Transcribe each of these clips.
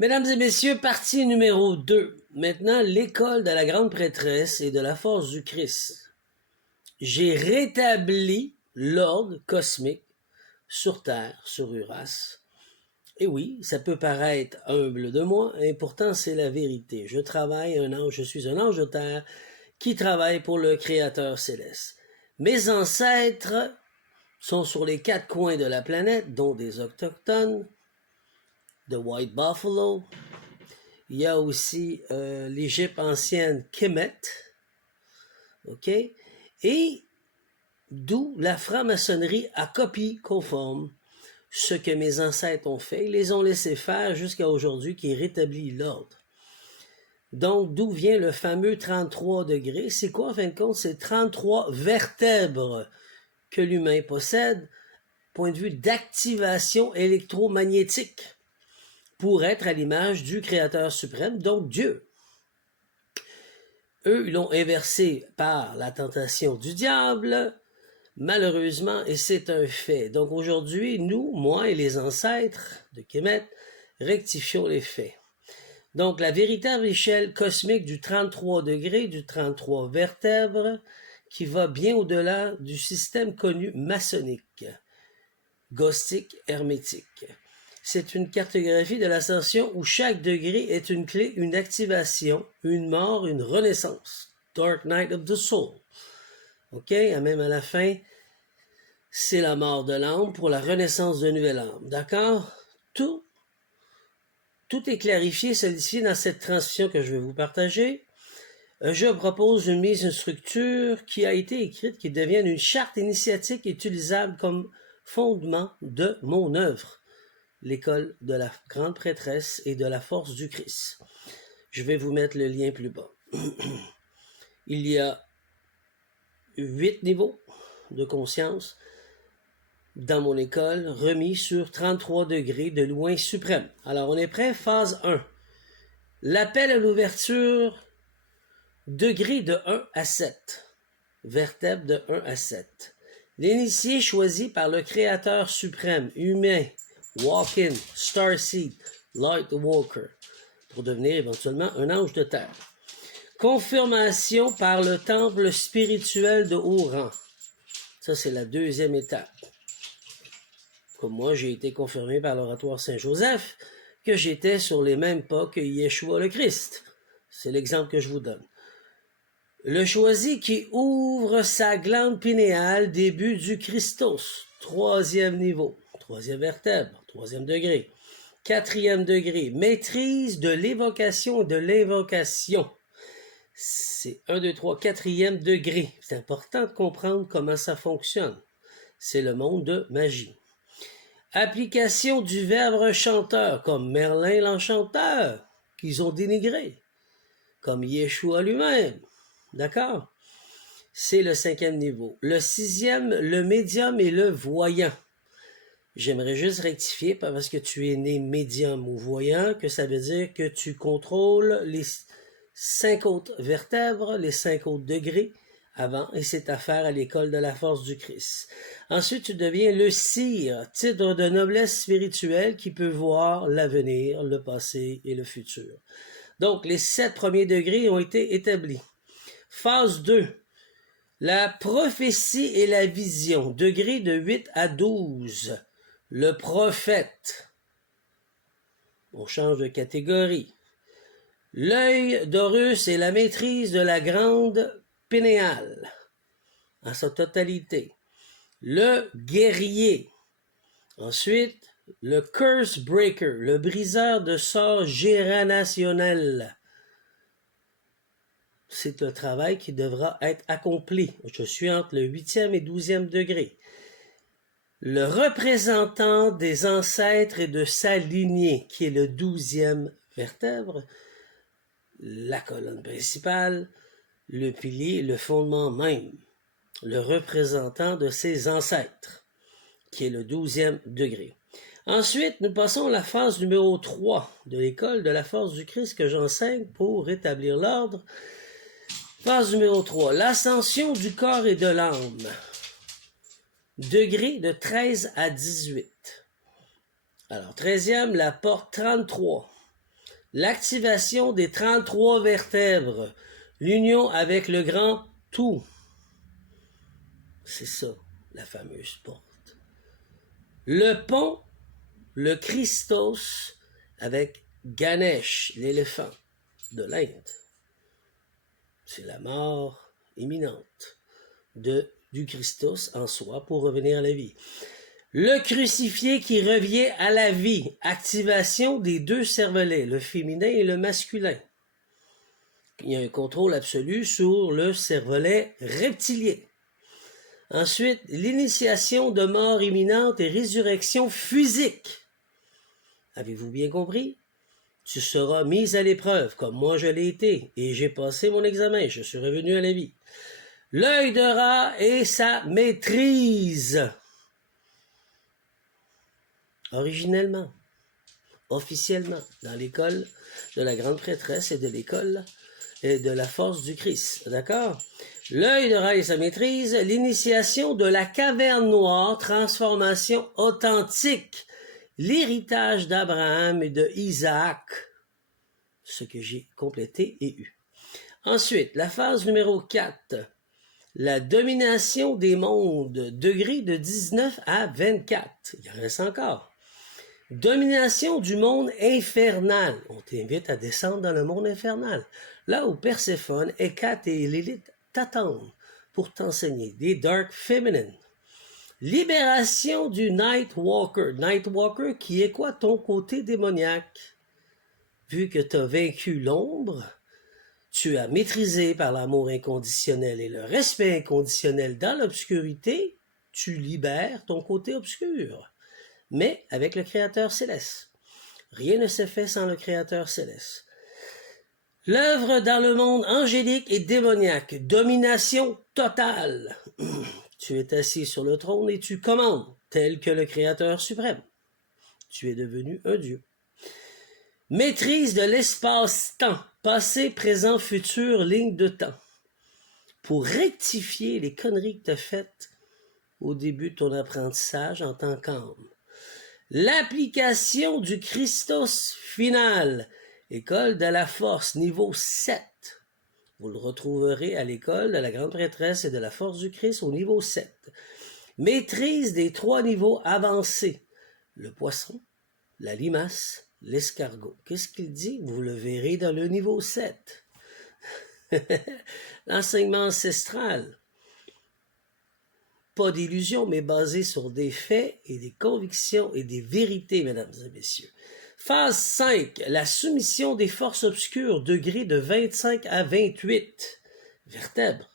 Mesdames et messieurs, partie numéro 2. Maintenant, l'école de la grande prêtresse et de la force du Christ. J'ai rétabli l'ordre cosmique sur Terre, sur Uras. Et oui, ça peut paraître humble de moi, et pourtant c'est la vérité. Je suis un ange de terre qui travaille pour le Créateur céleste. Mes ancêtres sont sur les 4 coins de la planète, dont des autochtones, de White Buffalo. Il y a aussi l'Égypte ancienne Kemet, ok? Et d'où la franc-maçonnerie a copie conforme ce que mes ancêtres ont fait. Ils les ont laissés faire jusqu'à aujourd'hui qui rétablit l'ordre. Donc, d'où vient le fameux 33 degrés? C'est quoi, en fin de compte? C'est 33 vertèbres que l'humain possède, point de vue d'activation électromagnétique, pour être à l'image du Créateur suprême, donc Dieu. Eux, ils l'ont inversé par la tentation du diable, malheureusement, et c'est un fait. Donc aujourd'hui, nous, moi et les ancêtres de Kemet, rectifions les faits. Donc la véritable échelle cosmique du 33 degrés, du 33 vertèbres, qui va bien au-delà du système connu maçonnique, gnostique, hermétique. C'est une cartographie de l'ascension où chaque degré est une clé, une activation, une mort, une renaissance. Dark Night of the Soul. OK? Même à la fin, c'est la mort de l'âme pour la renaissance de nouvelle âme. D'accord? Tout est clarifié, solidifié dans cette transition que je vais vous partager. Je propose une mise en structure qui a été écrite, qui devienne une charte initiatique utilisable comme fondement de mon œuvre. L'école de la grande prêtresse et de la force du Christ. Je vais vous mettre le lien plus bas. Il y a 8 niveaux de conscience dans mon école, remis sur 33 degrés de loin suprême. Alors, on est prêt? Phase 1. L'appel à l'ouverture, degré de 1 à 7. Vertèbre de 1 à 7. L'initié choisi par le Créateur suprême, humain, Walk-in, Starseed, Lightwalker, pour devenir éventuellement un ange de terre. Confirmation par le temple spirituel de haut rang. Ça, c'est la 2e étape. Comme moi, j'ai été confirmé par l'oratoire Saint-Joseph que j'étais sur les mêmes pas que Yeshua le Christ. C'est l'exemple que je vous donne. Le choisi qui ouvre sa glande pinéale, début du Christos, 3e niveau. 3e vertèbre, 3e degré. 4e degré, maîtrise de l'évocation et de l'invocation. C'est 1, 2, 3, 4e degré. C'est important de comprendre comment ça fonctionne. C'est le monde de magie. Application du verbe chanteur, comme Merlin l'enchanteur, qu'ils ont dénigré, comme Yeshua lui-même. D'accord? C'est le 5e niveau. Le 6e, le médium et le voyant. J'aimerais juste rectifier, pas parce que tu es né médium ou voyant, que ça veut dire que tu contrôles les 5 autres vertèbres, les 5 autres degrés avant, et c'est affaire à l'école de la force du Christ. Ensuite, tu deviens le sire, titre de noblesse spirituelle qui peut voir l'avenir, le passé et le futur. Donc, les 7 premiers degrés ont été établis. Phase 2. La prophétie et la vision, degré de 8 à 12. Le prophète. On change de catégorie. L'œil d'Horus et la maîtrise de la grande pinéale en sa totalité. Le guerrier. Ensuite, le curse breaker, le briseur de sorts générationnels. C'est le travail qui devra être accompli. Je suis entre le 8e et 12e degré. Le représentant des ancêtres et de sa lignée, qui est le 12e vertèbre, la colonne principale, le pilier, le fondement même, le représentant de ses ancêtres, qui est le 12e degré. Ensuite, nous passons à la phase numéro 3 de l'école de la force du Christ que j'enseigne pour rétablir l'ordre. Phase numéro 3, l'ascension du corps et de l'âme. Degré de 13 à 18. Alors, 13e, la porte 33. l'activation des 33 vertèbres, l'union avec le grand tout. C'est ça, la fameuse porte. Le pont, le Christos, avec Ganesh, l'éléphant de l'Inde. C'est la mort imminente du Christos en soi pour revenir à la vie. Le crucifié qui revient à la vie, activation des deux cervelets, le féminin et le masculin. Il y a un contrôle absolu sur le cervelet reptilien. Ensuite, l'initiation de mort imminente et résurrection physique. Avez-vous bien compris? Tu seras mis à l'épreuve, comme moi je l'ai été, et j'ai passé mon examen, je suis revenu à la vie. L'œil de rat et sa maîtrise. Originellement, officiellement, dans l'école de la grande prêtresse et de l'école et de la force du Christ. D'accord? L'œil de rat et sa maîtrise, l'initiation de la caverne noire, transformation authentique, l'héritage d'Abraham et de Isaac, ce que j'ai complété et eu. Ensuite, la phase numéro 4, la domination des mondes, degré de 19 à 24. Il en reste encore. Domination du monde infernal. On t'invite à descendre dans le monde infernal, là où Perséphone, Hécate et Lilith t'attendent pour t'enseigner des Dark Feminine. Libération du Night Walker. Night Walker qui est quoi ton côté démoniaque? Vu que tu as vaincu l'ombre, tu as maîtrisé par l'amour inconditionnel et le respect inconditionnel dans l'obscurité, tu libères ton côté obscur, mais avec le Créateur céleste. Rien ne s'est fait sans le Créateur céleste. L'œuvre dans le monde angélique et démoniaque, domination totale. Tu es assis sur le trône et tu commandes, tel que le Créateur suprême. Tu es devenu un Dieu. Maîtrise de l'espace-temps, passé, présent, futur, ligne de temps. Pour rectifier les conneries que tu as faites au début de ton apprentissage en tant qu'âme. L'application du Christos final, école de la force, niveau 7. Vous le retrouverez à l'école de la grande prêtresse et de la force du Christ au niveau 7. Maîtrise des 3 niveaux avancés. Le poisson, la limace, l'escargot. Qu'est-ce qu'il dit? Vous le verrez dans le niveau 7. L'enseignement ancestral. Pas d'illusion, mais basé sur des faits et des convictions et des vérités, mesdames et messieurs. Phase 5, la soumission des forces obscures, degré de 25 à 28. Vertèbres.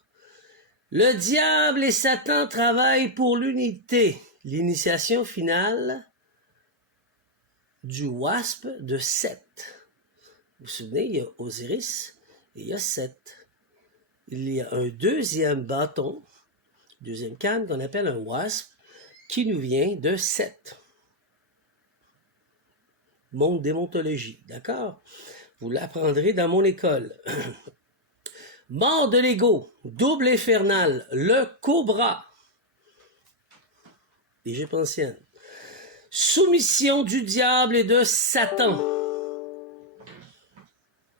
Le diable et Satan travaillent pour l'unité. L'initiation finale du wasp de Seth. Vous vous souvenez, il y a Osiris et il y a Seth. Il y a un deuxième bâton, deuxième canne qu'on appelle un wasp, qui nous vient de Seth. Monde démontologie, d'accord? Vous l'apprendrez dans mon école. Mort de l'ego, double infernal, le cobra. Égypte ancienne. Soumission du diable et de Satan.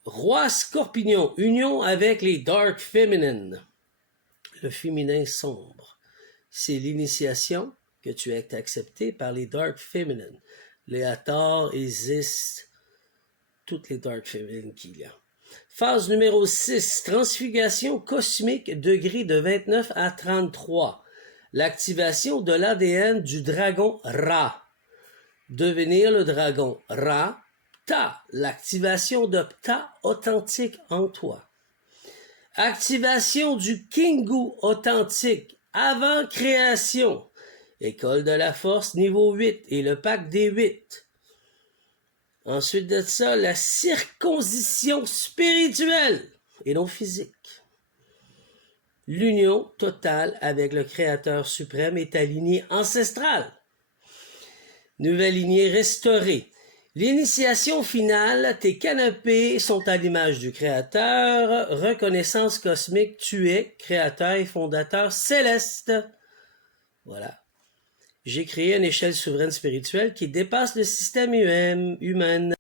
Roi Scorpion, union avec les Dark Feminine. Le féminin sombre. C'est l'initiation que tu as acceptée par les Dark Feminine. Les Hathor, Isis, toutes les Dark Feminine qu'il y a. Phase numéro 6, transfiguration cosmique, degré de 29 à 33. L'activation de l'ADN du dragon Ra. Devenir le dragon Ra, Ptah, l'activation de Ptah authentique en toi. Activation du Kingu authentique avant création. École de la force niveau 8 et le pacte des 8. Ensuite de ça, la circoncision spirituelle et non physique. L'union totale avec le Créateur suprême et ta lignée ancestrale. Nouvelle lignée restaurée. L'initiation finale, tes canapés sont à l'image du Créateur. Reconnaissance cosmique, tu es Créateur et fondateur céleste. Voilà. J'ai créé une échelle souveraine spirituelle qui dépasse le système humain.